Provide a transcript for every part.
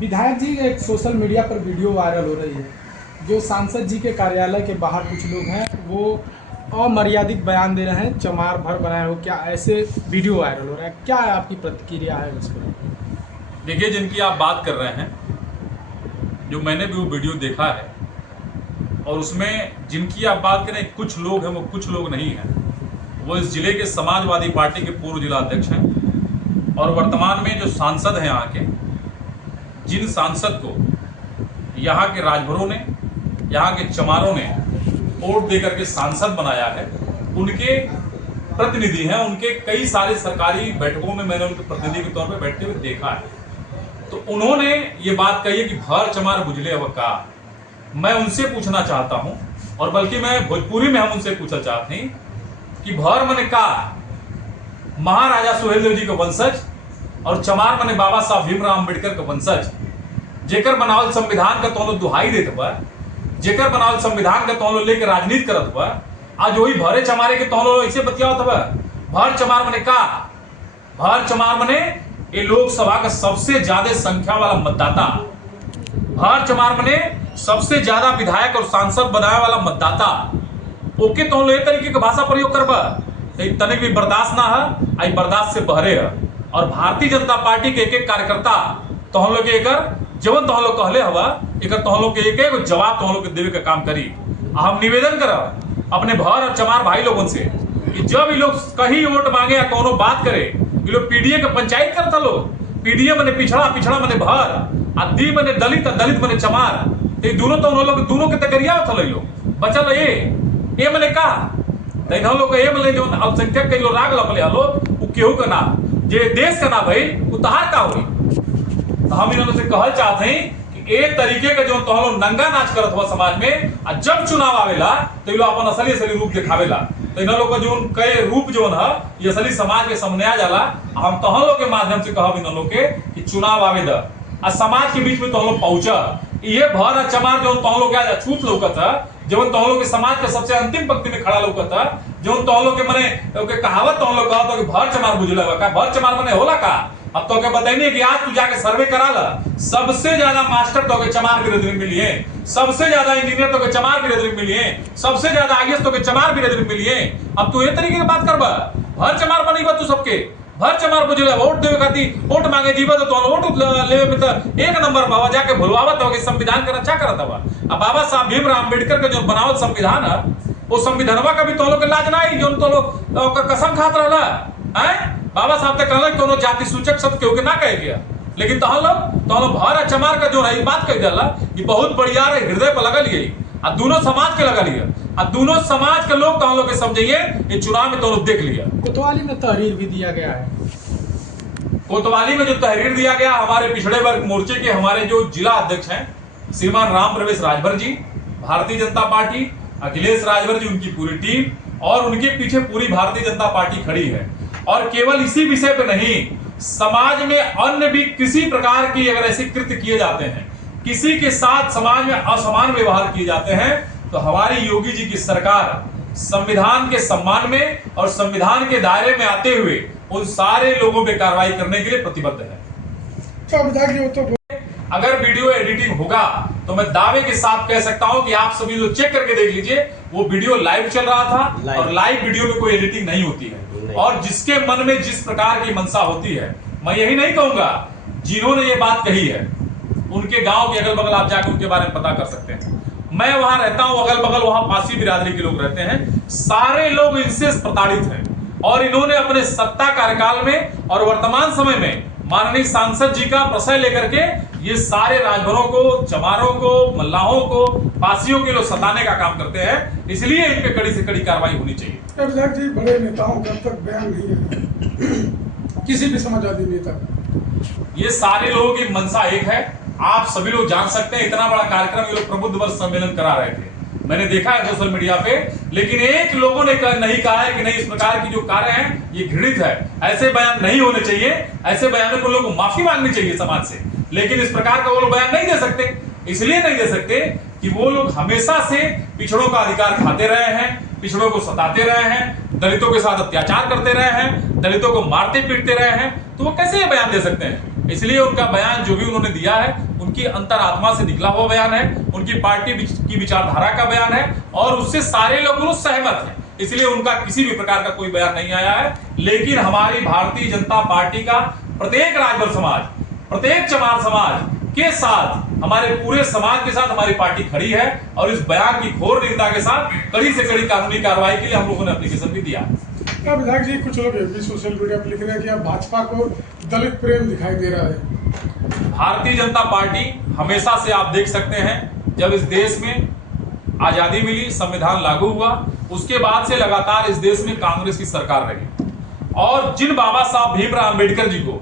विधायक जी, एक social media पर वीडियो वायरल हो रही है। जो सांसद जी के कार्यालय के बाहर कुछ लोग हैं वो अमर्यादित बयान दे रहे हैं, चमार भर बनाए हो, क्या ऐसे वीडियो वायरल हो रहा है? क्या है आपकी प्रतिक्रिया है उस पर? देखिए, जिनकी आप बात कर रहे हैं, जो मैंने भी वो वीडियो देखा है और उसमें जिनकी आप बात करें कुछ लोग हैं, वो कुछ लोग नहीं हैं। वो इस जिले के समाजवादी पार्टी के पूर्व जिला अध्यक्ष हैं और वर्तमान में जो सांसद हैं यहाँ के, जिन सांसद को यहाँ के राजभरों ने, यहाँ के चमारों ने वोट देकर के सांसद बनाया है, उनके प्रतिनिधि हैं। उनके कई सारे सरकारी बैठकों में मैंने उनके प्रतिनिधि के तौर पे बैठते हुए देखा है। तो उन्होंने ये बात कही है कि भर चमार बुझले अब का। मैं उनसे पूछना चाहता हूं, और बल्कि मैं भोजपुरी में हम उनसे पूछना चाहते हैं कि भर मने का महाराजा सुहेलदेव जी का वंशज और चमार मने बाबा साहब भीमराव अम्बेडकर का वंशज, जेकर बनावल संविधान का तोलो दुहाई देते हुआ, जेकर बनावल संविधान का तोलो लेकर राजनीति करत हुआ, आज वही भरे चमारे के तोलो ऐसे बतियावत हुआ। भर चमार मने का? भर चमार मने ये लोकसभा का सबसे ज्यादा संख्या वाला मतदाता। भर चमार मने सबसे ज्यादा विधायक और सांसद बनाने वाला मतदाता। ओके तो हम तरीके की भाषा प्रयोग करबा तनिक भी बर्दाश्त ना है, आई बर्दाश्त से बहरे है। और भारतीय जनता पार्टी के एक एक कार्यकर्ता तो हम लोग के एकर जवन तो हम लोग कहले हवा, एकर तो हम लोग के एक एक जवाब तो हम लोग के देवे का काम करी। हम निवेदन करब अपने भर और चमार भाई लोगों से कि जब ये लोग कहीं वोट मांगे या कोनो बात करे, ये लोग पीडीए का पंचायत करता लोग। पीडीए मने पिछड़ा, पिछड़ा मने भर, आ दी मने दलित, दलित मने चमार। ये दोनों तो उन लोग दोनों के तगरिया होता लोग बचल ये मने का तैन लोग ये मने जो अल्पसंख्यक के लोग राग लपले हलो उ केहू का ना, जे देश का ना भाई उ तहार का होई। तो हम इन्होंने से कहल चाहते हैं कि एक तरीके का जो तो हम लोग नंगा नाच करत हुआ समाज में, आ जब चुनाव आवेला तो ये लोग अपन असली रूप दिखावेला। तो इन लोग का जो कई रूप जो है ये असली समाज के सामने आ जाला। हम तो हम लोग के माध्यम से कहब इन लोग के कि चुनाव आवेदा आ समाज के बीच में तो हम लोग पहुंचा। ये भर चमार जो तो हम लोग क्या छूत लौकता, जो तो हम लोग के समाज के सबसे अंतिम पंक्ति में खड़ा लौकता, जो तो हम लोग के मने कहावत तो हम लोग कहता कि भर चमार बुझला का। भर चमार मने होला का? अब तो क्या बताइए कि आज तू जाके सर्वे करा ला, सबसे ज्यादा मास्टर तो के चमार बिरादरी मिली है, सबसे ज्यादा इंजीनियर तो के चमार बिरादरी मिली है, सबसे ज्यादा आईएएस तो के चमार बिरादरी मिली है। अब तू ये तरीके की बात करबा, भर चमार बनीबा तू सबके भर चमार बुझले वोट देवे खातिर वोट मांगे जीवा तो वोट लेवे में तो एक नंबर बाबा जाके भुलवावत हो कि संविधान का रक्षा करत हवा। अब बाबा साहब भीमराव अम्बेडकर का जो बनावल संविधान है, वो संविधानवा का भी तो लोग के लाज ना ही, जो तो लोग कसम खात रहला हैं। बाबा साहब तक कहला कोनो जाति सूचक शब्द केहू के ना कहे गया, लेकिन तो लोग भर चमार का जो है बात कह जाला कि बहुत बढ़िया रे, हृदय पर लगल गई आ दोनों समाज के लगा लिया, आ दोनों समाज के लोग तो हम लोग के समझिए ये चुनाव में तो लोग देख लिया। कोतवाली में तहरीर भी दिया गया है। कोतवाली में जो तहरीर दिया गया, हमारे पिछड़े वर्ग मोर्चे के हमारे जो जिला अध्यक्ष हैं श्रीमान राम प्रवेश राजभर जी, भारतीय जनता पार्टी, अखिलेश राजभर जी, उनकी पूरी टीम और उनके पीछे पूरी भारतीय जनता पार्टी खड़ी है। और केवल इसी विषय पे नहीं, समाज में अन्य भी किसी प्रकार की अगर ऐसे कृत्य किए जाते हैं, किसी के साथ समाज में असमान व्यवहार किए जाते हैं, तो हमारी योगी जी की सरकार संविधान के सम्मान में और संविधान के दायरे में आते हुए उन सारे लोगों पे कार्रवाई करने के लिए प्रतिबद्ध है। अगर वीडियो एडिटिंग होगा तो मैं दावे के साथ कह सकता हूं कि आप सभी लोग चेक करके देख लीजिए, वो वीडियो लाइव चल रहा था और लाइव वीडियो में कोई एडिटिंग नहीं होती है। और जिसके मन में जिस प्रकार की मनसा होती है, मैं यही नहीं कहूंगा, जिन्होंने ये बात कही है उनके गांव के अगल बगल आप जाकर उनके बारे में पता कर सकते हैं। मैं वहां रहता हूं, अगल बगल वहां पासी बिरादरी के लोग रहते हैं, सारे लोग इनसे प्रताड़ित हैं। और इन्होंने अपने सत्ता कार्यकाल में और वर्तमान समय में माननीय सांसद जी का प्रशय लेकर के ये सारे राजभरों को, चमारों को, मल्लाहों को, पासियों के लोग सताने का काम करते हैं। इसलिए इन पे कड़ी से कड़ी कार्रवाई होनी चाहिए। विधायक जी, बड़े नेताओं का तक बयान नहीं है किसी भी समाजवादी नेता। ये सारे लोगों की मनसा एक है, आप सभी लोग जान सकते हैं। इतना बड़ा कार्यक्रम ये लोग प्रबुद्ध वर्ष सम्मेलन करा रहे थे, मैंने देखा है सोशल मीडिया पे, लेकिन एक लोगों ने नहीं कहा है कि नहीं, इस प्रकार की जो कार्य हैं ये घृणित है, ऐसे बयान नहीं होने चाहिए, ऐसे बयानों को लोगों को माफी मांगनी चाहिए समाज से। लेकिन इस प्रकार का वो लोग बयान नहीं दे सकते, इसलिए नहीं दे सकते कि वो लोग हमेशा से पिछड़ों का अधिकार खाते रहे हैं, पिछड़ों को सताते रहे हैं, दलितों के साथ अत्याचार करते रहे हैं, दलितों को मारते पीटते रहे हैं, तो वो कैसे ये बयान दे सकते हैं? इसलिए उनका बयान जो भी उन्होंने दिया है उनकी अंतरात्मा से निकला हुआ बयान है, उनकी पार्टी की विचारधारा का बयान है और उससे सारे लोग सहमत हैं। इसलिए उनका किसी भी प्रकार का कोई बयान नहीं आया है। लेकिन हमारी भारतीय जनता पार्टी का प्रत्येक राजभर समाज, प्रत्येक चमार समाज के साथ, हमारे पूरे समाज के साथ हमारी पार्टी खड़ी है और इस बयान की घोर निंदा के साथ कड़ी से कड़ी कानूनी कार्रवाई के लिए हम लोगों ने एप्लीकेशन भी दिया। क्या विधायक जी, कुछ लोग भी सोशल मीडिया पर लिख रहे हैं कि अब भाजपा को दलित प्रेम दिखाई दे रहा है। भारतीय जनता पार्टी हमेशा से आप देख सकते हैं, जब इस देश में आजादी मिली, संविधान लागू हुआ, उसके बाद से लगातार इस देश में कांग्रेस की सरकार रही और जिन बाबा साहब भीमराव अंबेडकर जी को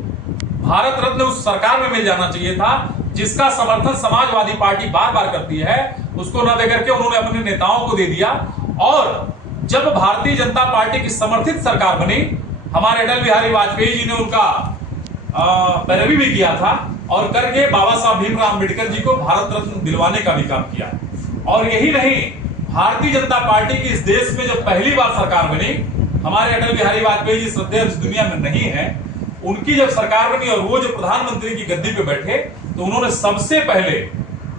भारत रत्न उस सरकार में मिल जाना चाहिए था, जिसका समर्थन समाजवादी पार्टी बार बार करती है, उसको न देकर के उन्होंने अपने नेताओं को दे दिया। और जब भारतीय जनता पार्टी की समर्थित सरकार बनी, हमारे अटल बिहारी वाजपेयी जी ने उनका पैरवी भी किया था और करके बाबा साहब भीमराव अंबेडकर जी को भारत रत्न दिलवाने का भी काम किया। और यही नहीं, भारतीय जनता पार्टी की इस देश में जब पहली बार सरकार बनी, हमारे अटल बिहारी वाजपेयी जी श्रद्धेय इस दुनिया में नहीं है, उनकी जब सरकार बनी और वो जो प्रधानमंत्री की गद्दी पे बैठे, तो उन्होंने सबसे पहले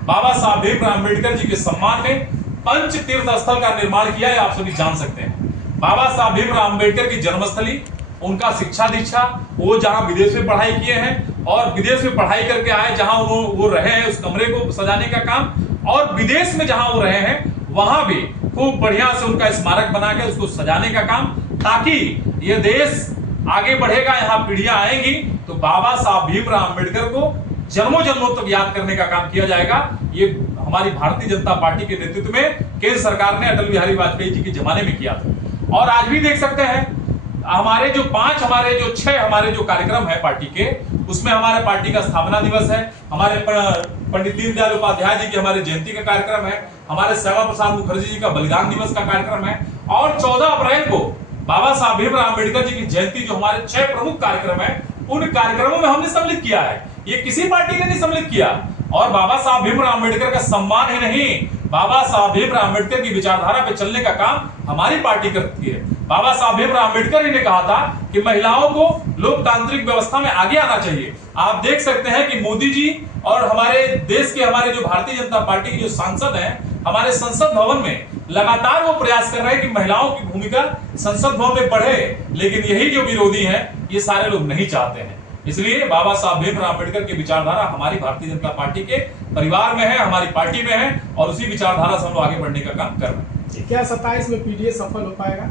बाबा साहब भीमराव अंबेडकर जी के सम्मान में पंच तीर्थ स्थल का निर्माण किया है। आप सभी जान सकते हैं, बाबा साहब भीमराव अंबेडकर की जन्मस्थली, उनका शिक्षा दीक्षा, वो जहां विदेश में पढ़ाई किए हैं और विदेश में पढ़ाई करके आए, जहां वो रहे हैं, उस कमरे को सजाने का काम, और विदेश में जहां वो रहे हैं वहां भी खूब बढ़िया से उनका स्मारक बना के उसको सजाने का काम, ताकि ये देश आगे बढ़ेगा, यहाँ पीढ़ियां आएंगी तो बाबा साहब भीमराव अंबेडकर को जन्मों जन्मों तक याद करने का काम किया जाएगा। ये हमारी भारतीय जनता पार्टी के नेतृत्व में केंद्र सरकार ने अटल बिहारी वाजपेयी जी के जमाने में किया था। और आज भी देख सकते हैं, हमारे जो छह हमारे जो कार्यक्रम है पार्टी के, उसमें हमारे पार्टी का स्थापना दिवस है, हमारे पंडित दीनदयाल उपाध्याय जी की हमारे जयंती का कार्यक्रम है, हमारे श्यामा प्रसाद मुखर्जी जी का बलिदान दिवस का कार्यक्रम है, और 14 अप्रैल को बाबा साहब भीमराव अंबेडकर जी की जयंती, जो हमारे 6 प्रमुख कार्यक्रम है, उन कार्यक्रमों में हमने सम्मिलित किया है। ये किसी पार्टी ने नहीं सम्मिलित किया। और बाबा साहब भीमराव अंबेडकर का सम्मान ही नहीं, बाबा साहब भीमराव अंबेडकर की विचारधारा पे चलने का काम हमारी पार्टी करती है। बाबा साहब भीमराव अंबेडकर ही ने कहा था कि महिलाओं को लोकतांत्रिक व्यवस्था में आगे आना चाहिए। आप देख सकते हैं कि मोदी जी और हमारे देश के, हमारे जो भारतीय जनता पार्टी के जो सांसद हैं, हमारे संसद भवन में लगातार वो प्रयास कर रहे हैं कि महिलाओं की भूमिका संसद भवन में बढ़े, लेकिन यही जो विरोधी हैं, ये सारे लोग नहीं चाहते हैं। इसलिए बाबा साहब भीमराव अंबेडकर की विचारधारा हमारी भारतीय जनता पार्टी के परिवार में है, हमारी पार्टी में है, और उसी विचारधारा से हम लोग आगे बढ़ने का काम कर रहे हैं। क्या 27 में पीडीए सफल हो पाएगा?